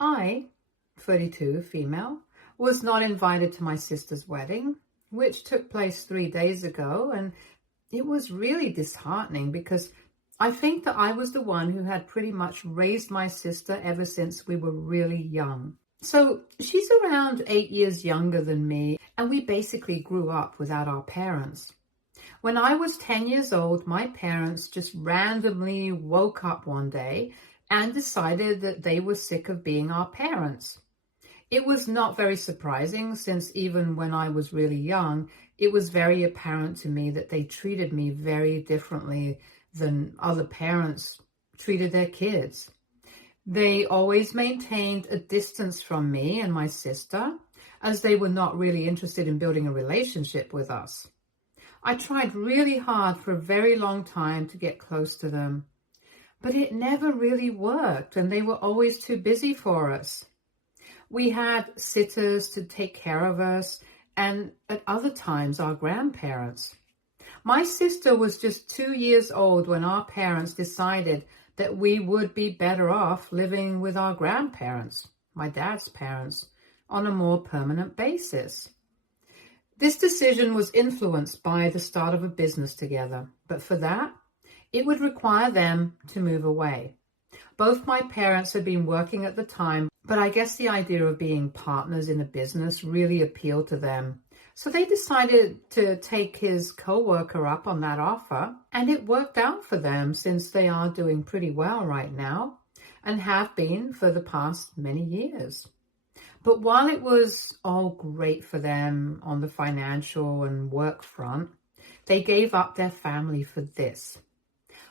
I, 32, female, was not invited to my sister's wedding, which took place 3 days ago, and it was really disheartening because I think that I was the one who had pretty much raised my sister ever since we were really young. So she's around 8 years younger than me, and we basically grew up without our parents. When I was 10 years old, my parents just randomly woke up one day and decided that they were sick of being our parents. It was not very surprising since even when I was really young, it was very apparent to me that they treated me very differently than other parents treated their kids. They always maintained a distance from me and my sister, as they were not really interested in building a relationship with us. I tried really hard for a very long time to get close to them, but it never really worked, and they were always too busy for us. We had sitters to take care of us, and at other times our grandparents. My sister was just 2 years old when our parents decided that we would be better off living with our grandparents, my dad's parents, on a more permanent basis. This decision was influenced by the start of a business together, but for that, it would require them to move away. Both my parents had been working at the time, but I guess the idea of being partners in a business really appealed to them. So they decided to take his co-worker up on that offer, and it worked out for them since they are doing pretty well right now and have been for the past many years. But while it was all great for them on the financial and work front, they gave up their family for this.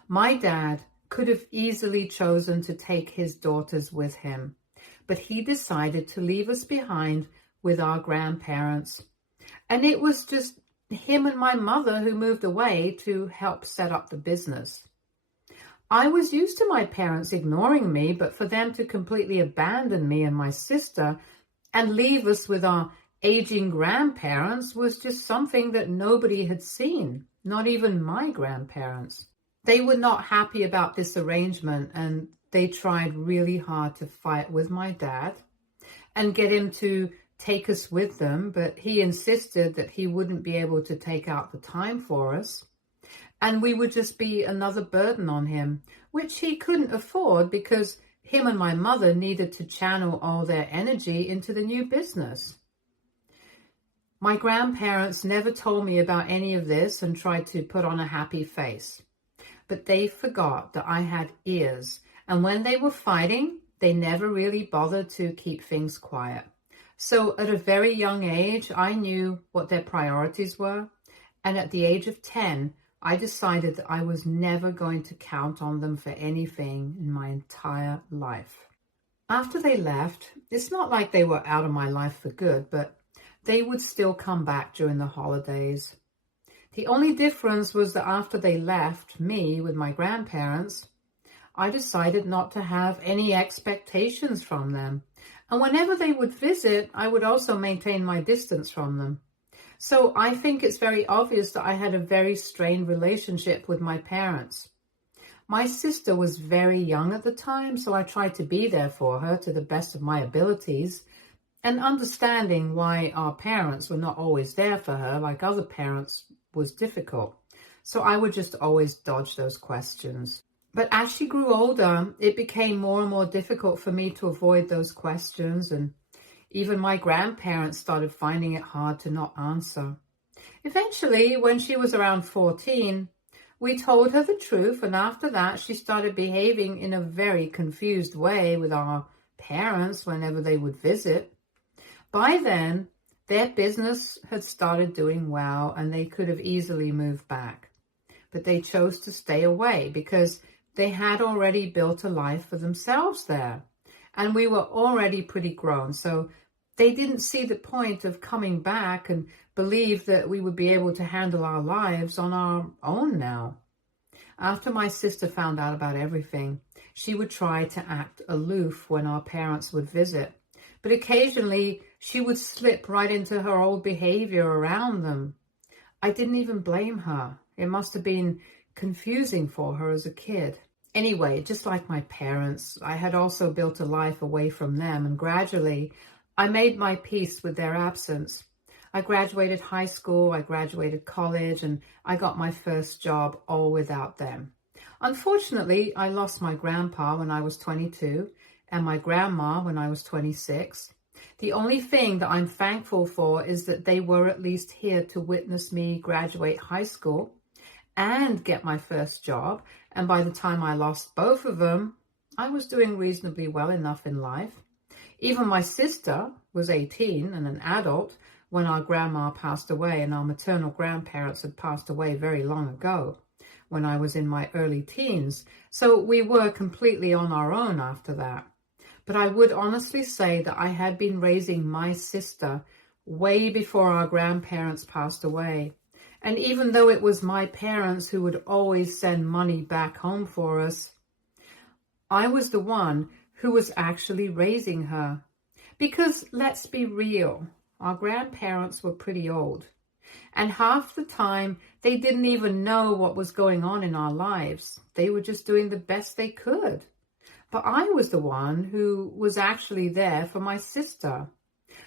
My dad could have easily chosen to take his daughters with him, but he decided to leave us behind with our grandparents. And it was just him and my mother who moved away to help set up the business. I was used to my parents ignoring me, but for them to completely abandon me and my sister and leave us with our aging grandparents was just something that nobody had seen, not even my grandparents. They were not happy about this arrangement, and they tried really hard to fight with my dad and get him to take us with them, but he insisted that he wouldn't be able to take out the time for us, and we would just be another burden on him, which he couldn't afford because him and my mother needed to channel all their energy into the new business. My grandparents never told me about any of this and tried to put on a happy face, but they forgot that I had ears, and when they were fighting, they never really bothered to keep things quiet. So at a very young age, I knew what their priorities were, and at the age of 10, I decided that I was never going to count on them for anything in my entire life. After they left, it's not like they were out of my life for good, but they would still come back during the holidays. The only difference was that after they left me with my grandparents, I decided not to have any expectations from them. And whenever they would visit, I would also maintain my distance from them. So I think it's very obvious that I had a very strained relationship with my parents. My sister was very young at the time, so I tried to be there for her to the best of my abilities, and understanding why our parents were not always there for her like other parents was difficult. So I would just always dodge those questions. But as she grew older, it became more and more difficult for me to avoid those questions, and even my grandparents started finding it hard to not answer. Eventually, when she was around 14, we told her the truth, and after that, she started behaving in a very confused way with our parents whenever they would visit. By then, their business had started doing well, and they could have easily moved back. But they chose to stay away because they had already built a life for themselves there. And we were already pretty grown, so they didn't see the point of coming back and believed that we would be able to handle our lives on our own now. After my sister found out about everything, she would try to act aloof when our parents would visit, but occasionally she would slip right into her old behavior around them. I didn't even blame her. It must have been confusing for her as a kid. Anyway, just like my parents, I had also built a life away from them, and gradually I made my peace with their absence. I graduated high school, I graduated college, and I got my first job all without them. Unfortunately, I lost my grandpa when I was 22 and my grandma when I was 26. The only thing that I'm thankful for is that they were at least here to witness me graduate high school and get my first job. And by the time I lost both of them, I was doing reasonably well enough in life. Even my sister was 18 and an adult when our grandma passed away, and our maternal grandparents had passed away very long ago when I was in my early teens. So we were completely on our own after that. But I would honestly say that I had been raising my sister way before our grandparents passed away. And even though it was my parents who would always send money back home for us, I was the one who was actually raising her. Because let's be real, our grandparents were pretty old. And half the time, they didn't even know what was going on in our lives. They were just doing the best they could. But I was the one who was actually there for my sister.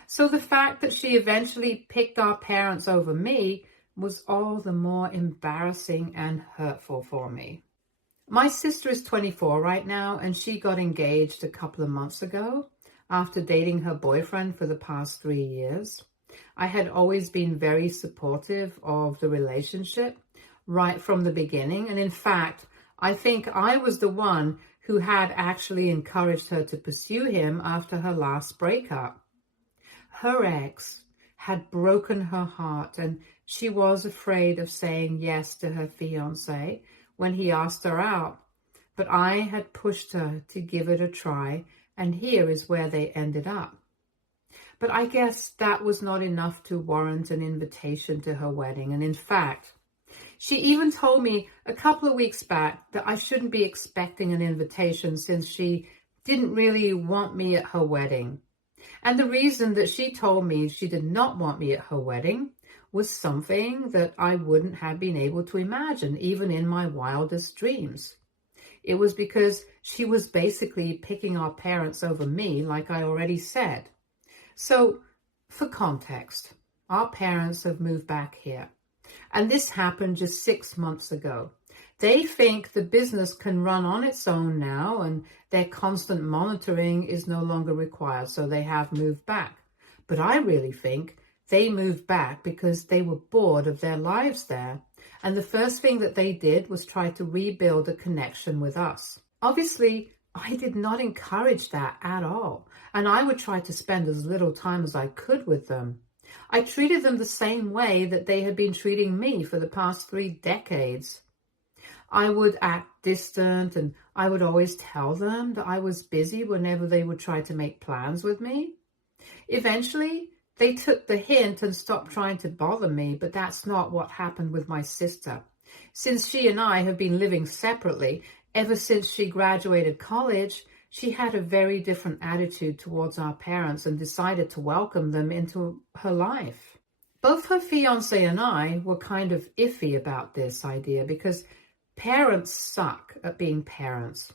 So the fact that she eventually picked our parents over me was all the more embarrassing and hurtful for me. My sister is 24 right now, and she got engaged a couple of months ago after dating her boyfriend for the past 3 years. I had always been very supportive of the relationship right from the beginning. And in fact, I think I was the one who had actually encouraged her to pursue him after her last breakup. Her ex had broken her heart, and she was afraid of saying yes to her fiancé when he asked her out. But I had pushed her to give it a try, and here is where they ended up. But I guess that was not enough to warrant an invitation to her wedding. And in fact, she even told me a couple of weeks back that I shouldn't be expecting an invitation since she didn't really want me at her wedding. And the reason that she told me she did not want me at her wedding was something that I wouldn't have been able to imagine, even in my wildest dreams. It was because she was basically picking our parents over me, like I already said. So, for context, our parents have moved back here. And this happened just 6 months ago. They think the business can run on its own now, and their constant monitoring is no longer required, so they have moved back. But I really think they moved back because they were bored of their lives there. And the first thing that they did was try to rebuild a connection with us. Obviously, I did not encourage that at all. And I would try to spend as little time as I could with them. I treated them the same way that they had been treating me for the past 3 decades. I would act distant, and I would always tell them that I was busy whenever they would try to make plans with me. Eventually, they took the hint and stopped trying to bother me, but that's not what happened with my sister. Since she and I have been living separately ever since she graduated college, she had a very different attitude towards our parents and decided to welcome them into her life. Both her fiancé and I were kind of iffy about this idea because parents suck at being parents.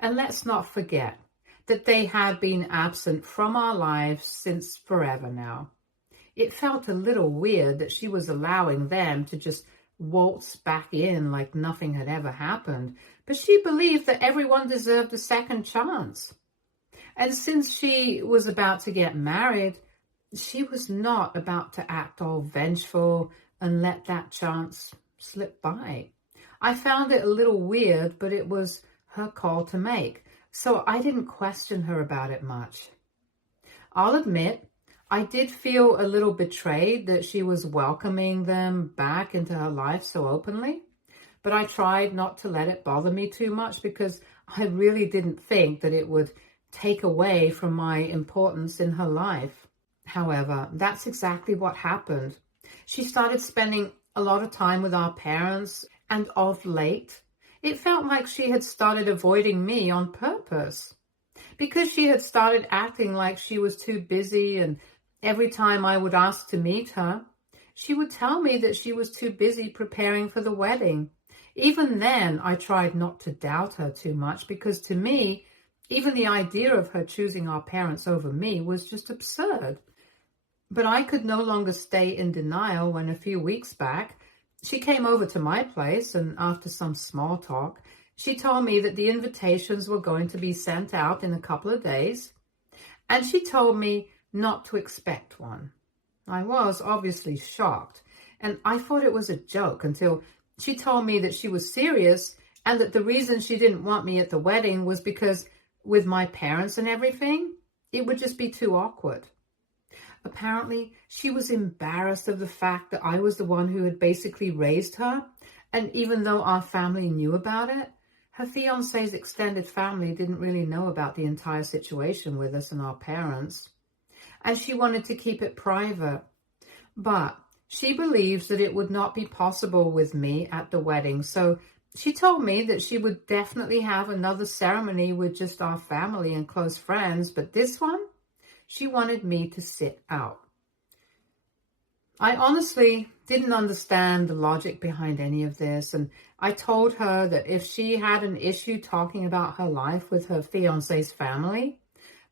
And let's not forget that they had been absent from our lives since forever now. It felt a little weird that she was allowing them to just waltz back in like nothing had ever happened, but she believed that everyone deserved a second chance. And since she was about to get married, she was not about to act all vengeful and let that chance slip by. I found it a little weird, but it was her call to make, so I didn't question her about it much. I'll admit, I did feel a little betrayed that she was welcoming them back into her life so openly, but I tried not to let it bother me too much because I really didn't think that it would take away from my importance in her life. However, that's exactly what happened. She started spending a lot of time with our parents, and of late, it felt like she had started avoiding me on purpose. Because she had started acting like she was too busy, and every time I would ask to meet her, she would tell me that she was too busy preparing for the wedding. Even then, I tried not to doubt her too much because to me, even the idea of her choosing our parents over me was just absurd. But I could no longer stay in denial when a few weeks back, she came over to my place and after some small talk, she told me that the invitations were going to be sent out in a couple of days, and she told me not to expect one. I was obviously shocked, and I thought it was a joke until she told me that she was serious and that the reason she didn't want me at the wedding was because with my parents and everything, it would just be too awkward. Apparently, she was embarrassed of the fact that I was the one who had basically raised her, and even though our family knew about it, her fiancé's extended family didn't really know about the entire situation with us and our parents, and she wanted to keep it private. But she believes that it would not be possible with me at the wedding, so she told me that she would definitely have another ceremony with just our family and close friends, but this one, she wanted me to sit out. I honestly didn't understand the logic behind any of this, and I told her that if she had an issue talking about her life with her fiancé's family,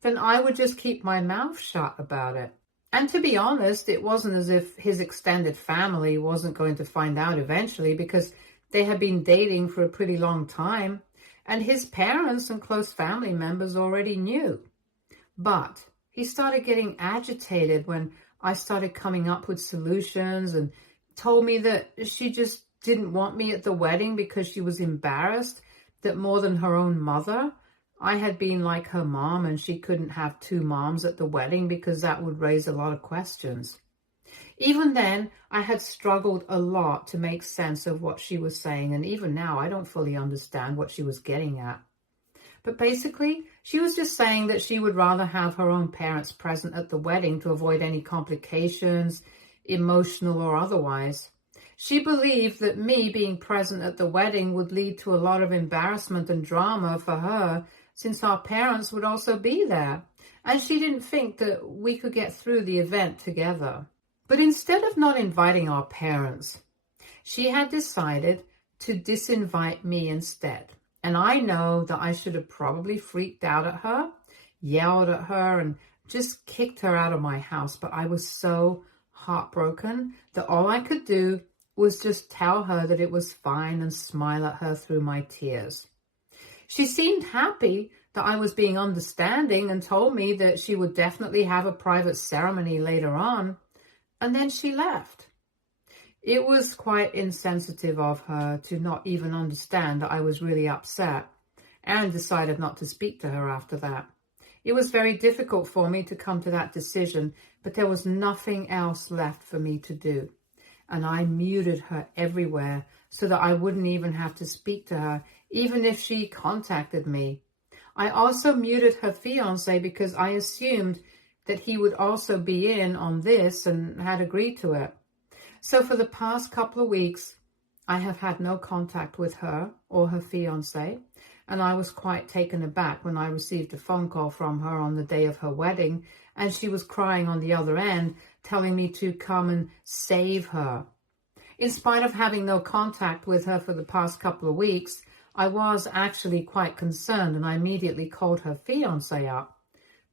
then I would just keep my mouth shut about it. And to be honest, it wasn't as if his extended family wasn't going to find out eventually because they had been dating for a pretty long time, and his parents and close family members already knew. But he started getting agitated when I started coming up with solutions and told me that she just didn't want me at the wedding because she was embarrassed that more than her own mother, I had been like her mom and she couldn't have two moms at the wedding because that would raise a lot of questions. Even then, I had struggled a lot to make sense of what she was saying, and even now I don't fully understand what she was getting at. But basically, she was just saying that she would rather have her own parents present at the wedding to avoid any complications, emotional or otherwise. She believed that me being present at the wedding would lead to a lot of embarrassment and drama for her since our parents would also be there, and she didn't think that we could get through the event together. But instead of not inviting our parents, she had decided to disinvite me instead. And I know that I should have probably freaked out at her, yelled at her, and just kicked her out of my house. But I was so heartbroken that all I could do was just tell her that it was fine and smile at her through my tears. She seemed happy that I was being understanding and told me that she would definitely have a private ceremony later on. And then she left. It was quite insensitive of her to not even understand that I was really upset, and decided not to speak to her after that. It was very difficult for me to come to that decision, but there was nothing else left for me to do. And I muted her everywhere so that I wouldn't even have to speak to her, even if she contacted me. I also muted her fiancé because I assumed that he would also be in on this and had agreed to it. So for the past couple of weeks, I have had no contact with her or her fiancé, and I was quite taken aback when I received a phone call from her on the day of her wedding, and she was crying on the other end, telling me to come and save her. In spite of having no contact with her for the past couple of weeks, I was actually quite concerned, and I immediately called her fiancé up,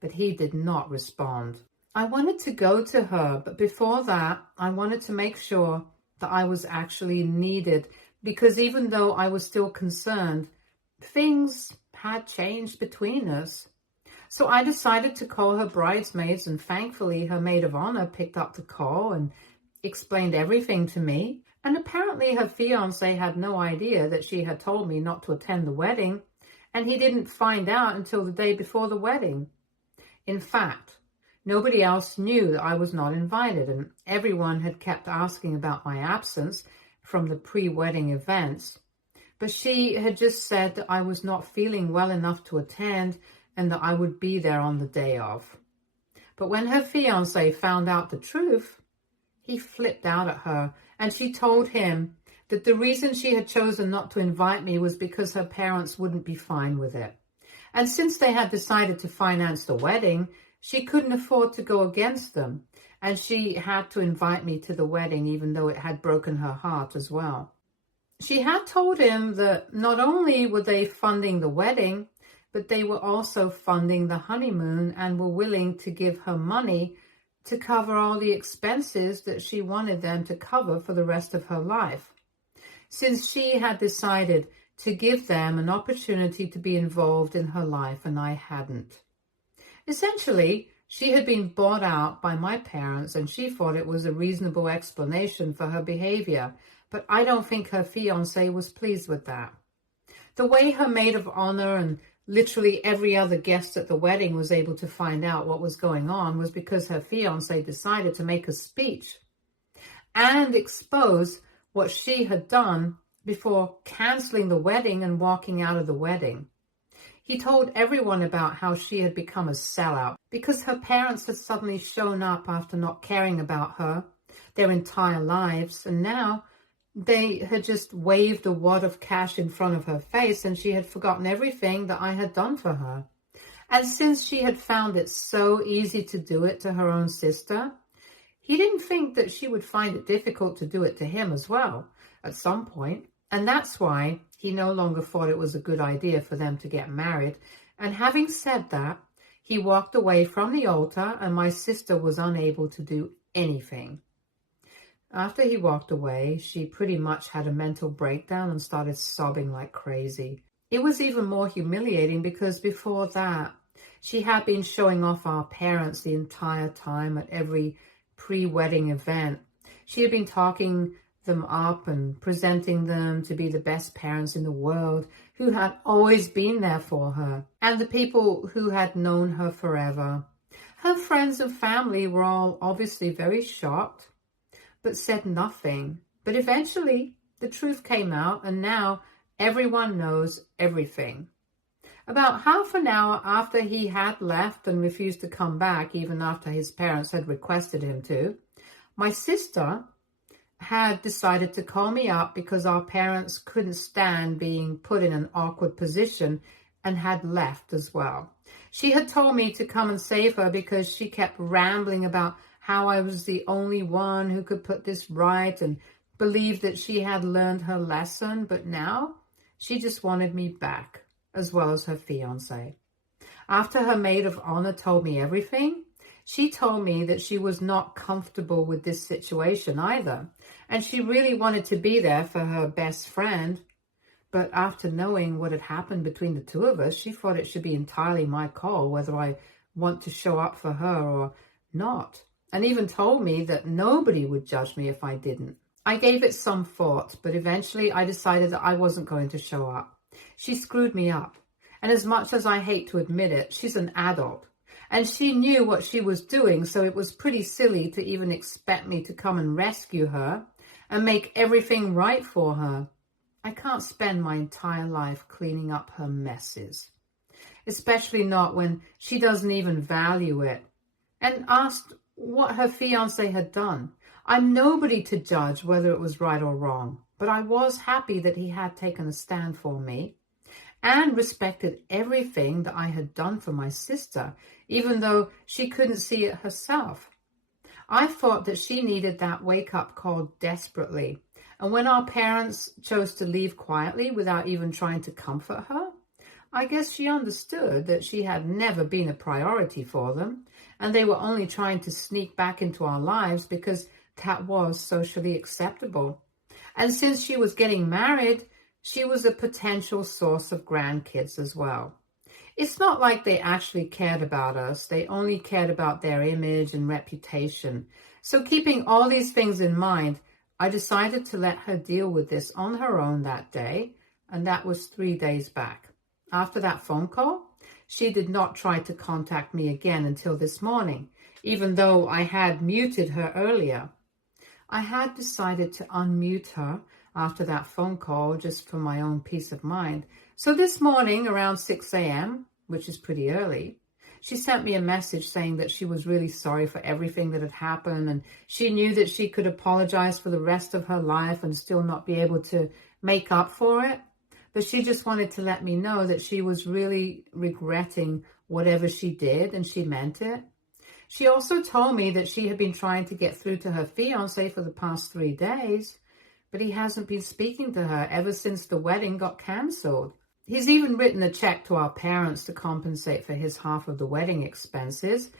but he did not respond. I wanted to go to her, but before that, I wanted to make sure that I was actually needed, because even though I was still concerned, things had changed between us. So I decided to call her bridesmaids, and thankfully her maid of honor picked up the call and explained everything to me. And apparently her fiancé had no idea that she had told me not to attend the wedding, and he didn't find out until the day before the wedding. In fact, nobody else knew that I was not invited, and everyone had kept asking about my absence from the pre-wedding events. But she had just said that I was not feeling well enough to attend and that I would be there on the day of. But when her fiancé found out the truth, he flipped out at her, and she told him that the reason she had chosen not to invite me was because her parents wouldn't be fine with it. And since they had decided to finance the wedding, she couldn't afford to go against them, and she had to invite me to the wedding even though it had broken her heart as well. She had told him that not only were they funding the wedding, but they were also funding the honeymoon and were willing to give her money to cover all the expenses that she wanted them to cover for the rest of her life, since she had decided to give them an opportunity to be involved in her life and I hadn't. Essentially, she had been bought out by my parents and she thought it was a reasonable explanation for her behavior, but I don't think her fiancé was pleased with that. The way her maid of honor and literally every other guest at the wedding was able to find out what was going on was because her fiancé decided to make a speech and expose what she had done before canceling the wedding and walking out of the wedding. He told everyone about how she had become a sellout because her parents had suddenly shown up after not caring about her their entire lives, and now they had just waved a wad of cash in front of her face and she had forgotten everything that I had done for her. And since she had found it so easy to do it to her own sister, he didn't think that she would find it difficult to do it to him as well at some point. And that's why he no longer thought it was a good idea for them to get married. And having said that, he walked away from the altar and my sister was unable to do anything. After he walked away, she pretty much had a mental breakdown and started sobbing like crazy. It was even more humiliating because before that, she had been showing off our parents the entire time at every pre-wedding event. She had been talking them up and presenting them to be the best parents in the world who had always been there for her and the people who had known her forever. Her friends and family were all obviously very shocked, but said nothing. But eventually the truth came out and now everyone knows everything. About half an hour after he had left and refused to come back, even after his parents had requested him to, my sister had decided to call me up because our parents couldn't stand being put in an awkward position and had left as well. She had told me to come and save her because she kept rambling about how I was the only one who could put this right and believed that she had learned her lesson, but now she just wanted me back, as well as her fiancé. After her maid of honor told me everything, she told me that she was not comfortable with this situation either, and she really wanted to be there for her best friend. But after knowing what had happened between the two of us, she thought it should be entirely my call whether I want to show up for her or not, and even told me that nobody would judge me if I didn't. I gave it some thought, but eventually I decided that I wasn't going to show up. She screwed me up, and as much as I hate to admit it, she's an adult, and she knew what she was doing, so it was pretty silly to even expect me to come and rescue her and make everything right for her. I can't spend my entire life cleaning up her messes, especially not when she doesn't even value it, and asked what her fiancé had done. I'm nobody to judge whether it was right or wrong, but I was happy that he had taken a stand for me and respected everything that I had done for my sister, even though she couldn't see it herself. I thought that she needed that wake-up call desperately, and when our parents chose to leave quietly without even trying to comfort her, I guess she understood that she had never been a priority for them, and they were only trying to sneak back into our lives because that was socially acceptable. And since she was getting married, she was a potential source of grandkids as well. It's not like they actually cared about us. They only cared about their image and reputation. So keeping all these things in mind, I decided to let her deal with this on her own that day, and that was 3 days back. After that phone call, she did not try to contact me again until this morning, even though I had muted her earlier. I had decided to unmute her after that phone call just for my own peace of mind. So this morning around 6 a.m., which is pretty early, she sent me a message saying that she was really sorry for everything that had happened and she knew that she could apologize for the rest of her life and still not be able to make up for it. But she just wanted to let me know that she was really regretting whatever she did and she meant it. She also told me that she had been trying to get through to her fiancé for the past 3 days, but he hasn't been speaking to her ever since the wedding got cancelled. He's even written a check to our parents to compensate for his half of the wedding expenses,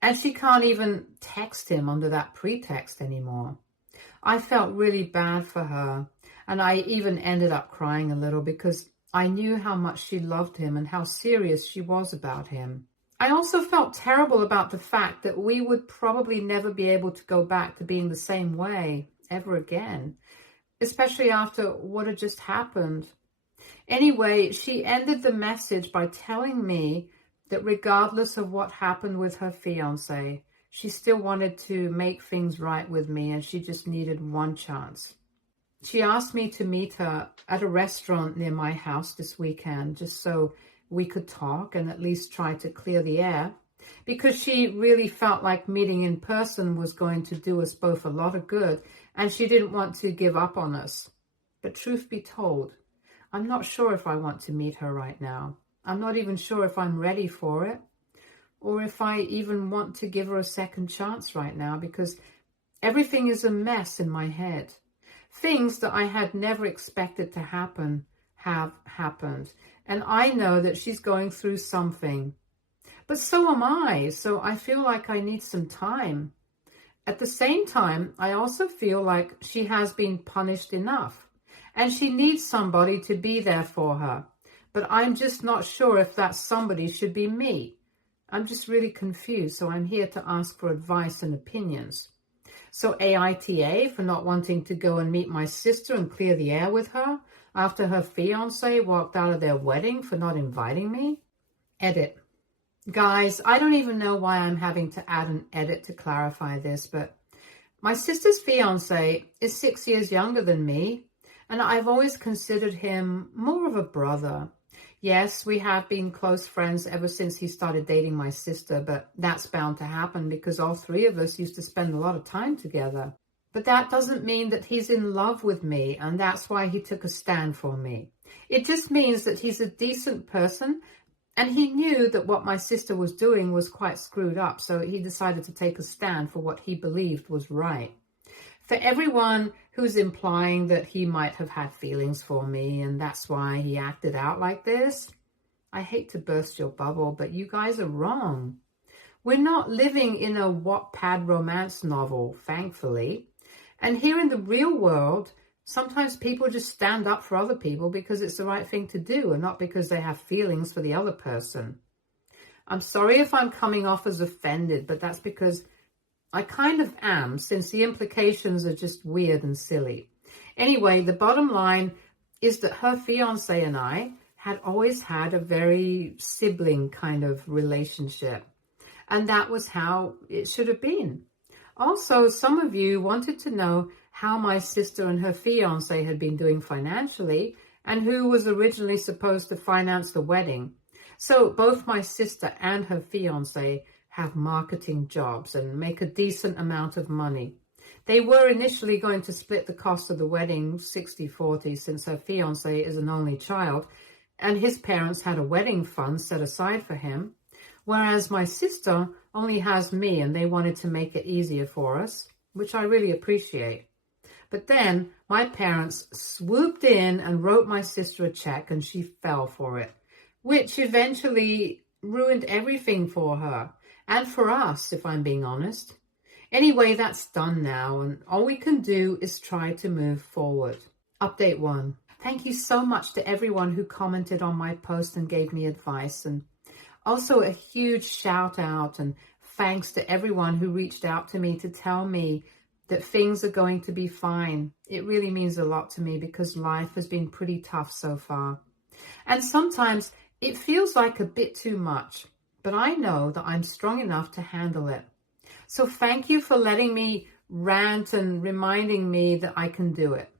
and she can't even text him under that pretext anymore. I felt really bad for her, and I even ended up crying a little because I knew how much she loved him and how serious she was about him. I also felt terrible about the fact that we would probably never be able to go back to being the same way ever again, especially after what had just happened. Anyway, she ended the message by telling me that regardless of what happened with her fiancé, she still wanted to make things right with me and she just needed one chance. She asked me to meet her at a restaurant near my house this weekend just so we could talk and at least try to clear the air, because she really felt like meeting in person was going to do us both a lot of good and she didn't want to give up on us. But truth be told, I'm not sure if I want to meet her right now. I'm not even sure if I'm ready for it or if I even want to give her a second chance right now, because everything is a mess in my head. Things that I had never expected to happen have happened. And I know that she's going through something. But so am I. So I feel like I need some time. At the same time, I also feel like she has been punished enough. And she needs somebody to be there for her. But I'm just not sure if that somebody should be me. I'm just really confused. So I'm here to ask for advice and opinions. So AITA for not wanting to go and meet my sister and clear the air with her after her fiancé walked out of their wedding for not inviting me. Edit. Guys, I don't even know why I'm having to add an edit to clarify this, but my sister's fiancé is 6 years younger than me, and I've always considered him more of a brother. Yes, we have been close friends ever since he started dating my sister, but that's bound to happen because all three of us used to spend a lot of time together. But that doesn't mean that he's in love with me, and that's why he took a stand for me. It just means that he's a decent person, and he knew that what my sister was doing was quite screwed up, so he decided to take a stand for what he believed was right. For everyone who's implying that he might have had feelings for me and that's why he acted out like this, I hate to burst your bubble, but you guys are wrong. We're not living in a Wattpad romance novel, thankfully. And here in the real world, sometimes people just stand up for other people because it's the right thing to do and not because they have feelings for the other person. I'm sorry if I'm coming off as offended, but that's because I kind of am, since the implications are just weird and silly. Anyway, the bottom line is that her fiancé and I had always had a very sibling kind of relationship. And that was how it should have been. Also, some of you wanted to know how my sister and her fiancé had been doing financially and who was originally supposed to finance the wedding. So both my sister and her fiancé have marketing jobs and make a decent amount of money. They were initially going to split the cost of the wedding 60-40 since her fiancé is an only child and his parents had a wedding fund set aside for him, whereas my sister only has me and they wanted to make it easier for us, which I really appreciate. But then my parents swooped in and wrote my sister a check and she fell for it, which eventually ruined everything for her. And for us, if I'm being honest. Anyway, that's done now, and all we can do is try to move forward. Update 1. Thank you so much to everyone who commented on my post and gave me advice, and also a huge shout out and thanks to everyone who reached out to me to tell me that things are going to be fine. It really means a lot to me because life has been pretty tough so far. And sometimes it feels like a bit too much. But I know that I'm strong enough to handle it. So thank you for letting me rant and reminding me that I can do it.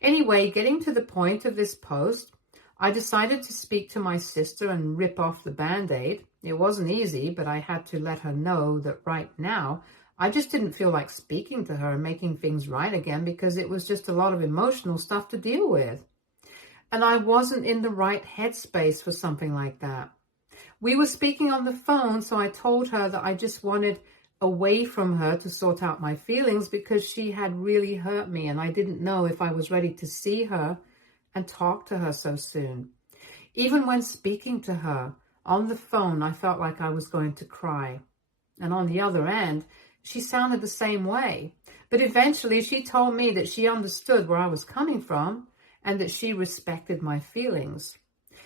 Anyway, getting to the point of this post, I decided to speak to my sister and rip off the Band-Aid. It wasn't easy, but I had to let her know that right now, I just didn't feel like speaking to her and making things right again because it was just a lot of emotional stuff to deal with. And I wasn't in the right headspace for something like that. We were speaking on the phone, so I told her that I just wanted away from her to sort out my feelings because she had really hurt me and I didn't know if I was ready to see her and talk to her so soon. Even when speaking to her on the phone, I felt like I was going to cry. And on the other end, she sounded the same way. But eventually she told me that she understood where I was coming from and that she respected my feelings.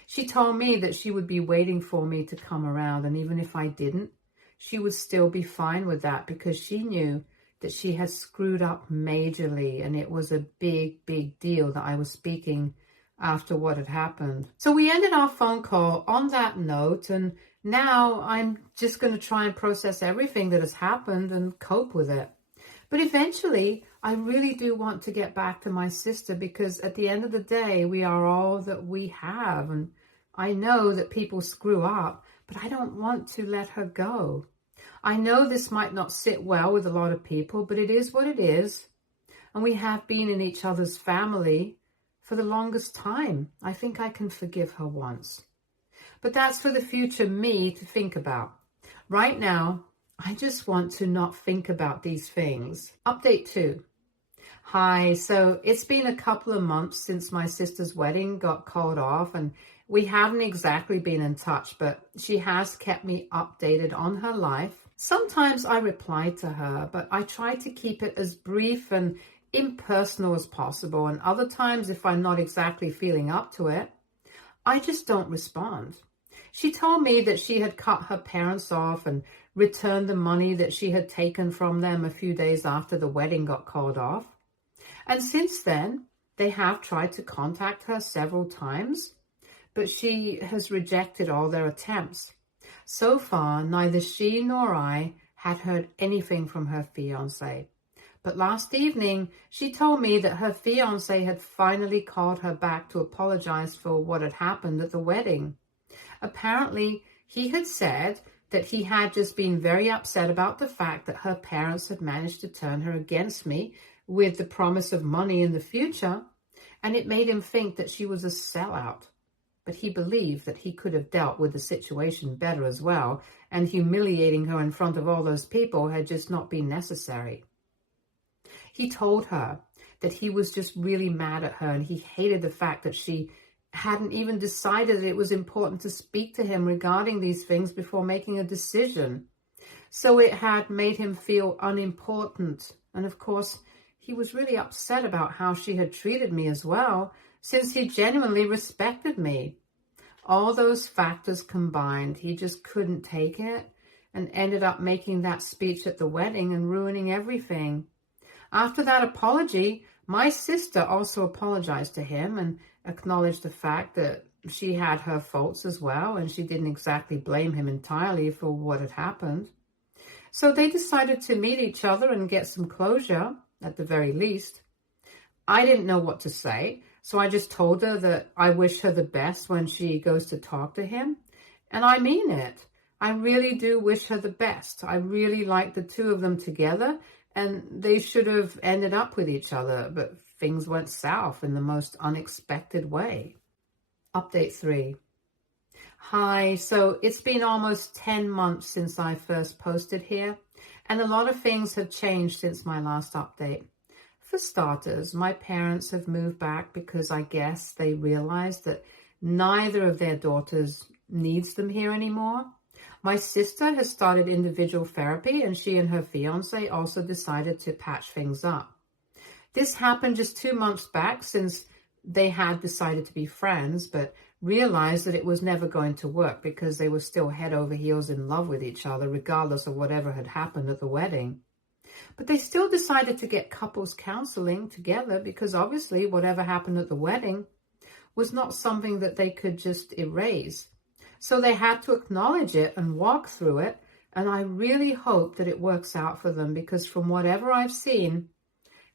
She told me that she would be waiting for me to come around, and even if I didn't, she would still be fine with that because she knew that she had screwed up majorly and it was a big, big deal that I was speaking after what had happened. So we ended our phone call on that note, and now I'm just going to try and process everything that has happened and cope with it. But eventually, I really do want to get back to my sister because at the end of the day, we are all that we have. And I know that people screw up, but I don't want to let her go. I know this might not sit well with a lot of people, but it is what it is. And we have been in each other's family for the longest time. I think I can forgive her once. But that's for the future me to think about. Right now, I just want to not think about these things. Update 2. Hi, so it's been a couple of months since my sister's wedding got called off, and we haven't exactly been in touch, but she has kept me updated on her life. Sometimes I reply to her, but I try to keep it as brief and impersonal as possible, and other times, if I'm not exactly feeling up to it, I just don't respond. She told me that she had cut her parents off and returned the money that she had taken from them a few days after the wedding got called off. And since then, they have tried to contact her several times, but she has rejected all their attempts. So far, neither she nor I had heard anything from her fiancé. But last evening, she told me that her fiancé had finally called her back to apologize for what had happened at the wedding. Apparently, he had said that he had just been very upset about the fact that her parents had managed to turn her against me with the promise of money in the future, and it made him think that she was a sellout. But he believed that he could have dealt with the situation better as well, and humiliating her in front of all those people had just not been necessary. He told her that he was just really mad at her, and he hated the fact that she hadn't even decided that it was important to speak to him regarding these things before making a decision. So it had made him feel unimportant. And of course, he was really upset about how she had treated me as well, since he genuinely respected me. All those factors combined, he just couldn't take it and ended up making that speech at the wedding and ruining everything. After that apology, my sister also apologized to him and acknowledged the fact that she had her faults as well, and she didn't exactly blame him entirely for what had happened. So they decided to meet each other and get some closure, at the very least. I didn't know what to say, so I just told her that I wish her the best when she goes to talk to him. And I mean it. I really do wish her the best. I really like the two of them together, and they should have ended up with each other, but things went south in the most unexpected way. Update 3. Hi, so it's been almost 10 months since I first posted here, and a lot of things have changed since my last update. For starters, my parents have moved back because I guess they realized that neither of their daughters needs them here anymore. My sister has started individual therapy, and she and her fiancé also decided to patch things up. This happened just 2 months back, since they had decided to be friends, but realized that it was never going to work because they were still head over heels in love with each other, regardless of whatever had happened at the wedding. But they still decided to get couples counseling together because obviously whatever happened at the wedding was not something that they could just erase. So they had to acknowledge it and walk through it, and I really hope that it works out for them because from whatever I've seen,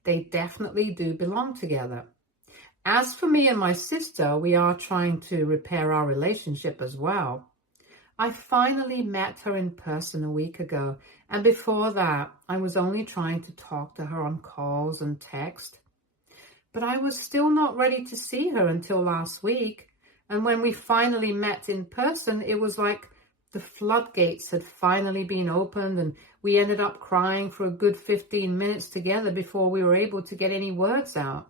they definitely do belong together. As for me and my sister, we are trying to repair our relationship as well. I finally met her in person a week ago, and before that, I was only trying to talk to her on calls and text. But I was still not ready to see her until last week, and when we finally met in person, it was like The floodgates had finally been opened, and we ended up crying for a good 15 minutes together before we were able to get any words out.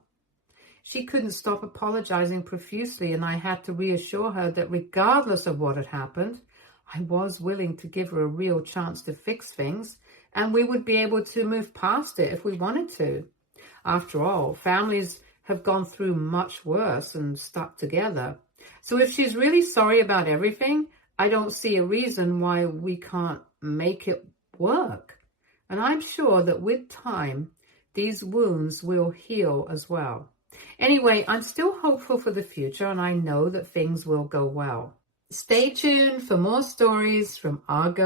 She couldn't stop apologizing profusely, and I had to reassure her that regardless of what had happened, I was willing to give her a real chance to fix things, and we would be able to move past it if we wanted to. After all, families have gone through much worse and stuck together. So if she's really sorry about everything, I don't see a reason why we can't make it work. And I'm sure that with time, these wounds will heal as well. Anyway, I'm still hopeful for the future, and I know that things will go well. Stay tuned for more stories from our